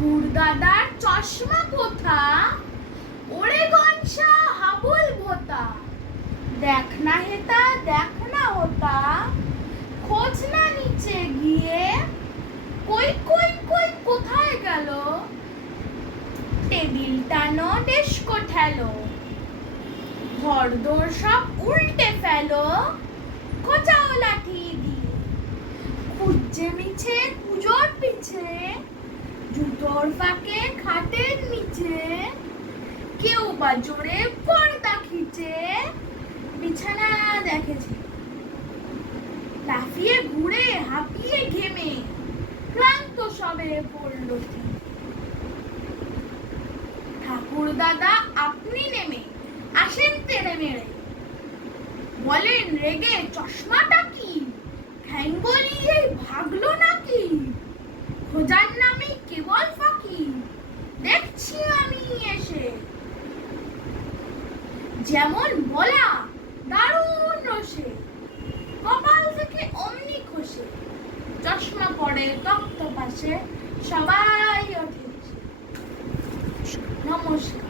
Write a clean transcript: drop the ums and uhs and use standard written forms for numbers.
ঠাকুর দাদার চশমা কোথা, ওরে গনসা হাবুল ভোতা, দেখ না হেতা দেখ না হোতা, খোঁজ না নিচে গিয়ে, কই কই কই কোথায় গেল, টেবিল টানো ডেস্কো ঠেলো, ঘর দোর সব উল্টে ফেলো, খোঁচাও লাঠি দিয়ে, খুঁজছে মিছে পুজোর পিছে, জুতোর ফাঁকে খাটের নিচে, কেউ বা জোরে পর্দা খিচে, বিছানা দেখেছে, লাফিয়ে ঘুরে হাঁপিয়ে ঘেমে, ক্লান্ত সবে পড়ল ঠাকুর দাদা আপনি নেমে আসেন তেড়ে মেরে, বলেন রেগে চশমাটা কি, ঠ্যাং গলিয়ে ভাগলো নাকি, খোঁজার নামে কেবল ফাঁকি, দেখছি আমি এসে, যেমন বলা দারুণ রসে, কপাল থেকে অমনি খসে, চশমা পড়ে তক্ত পাশে, সবাই ওঠে। নমস্কার।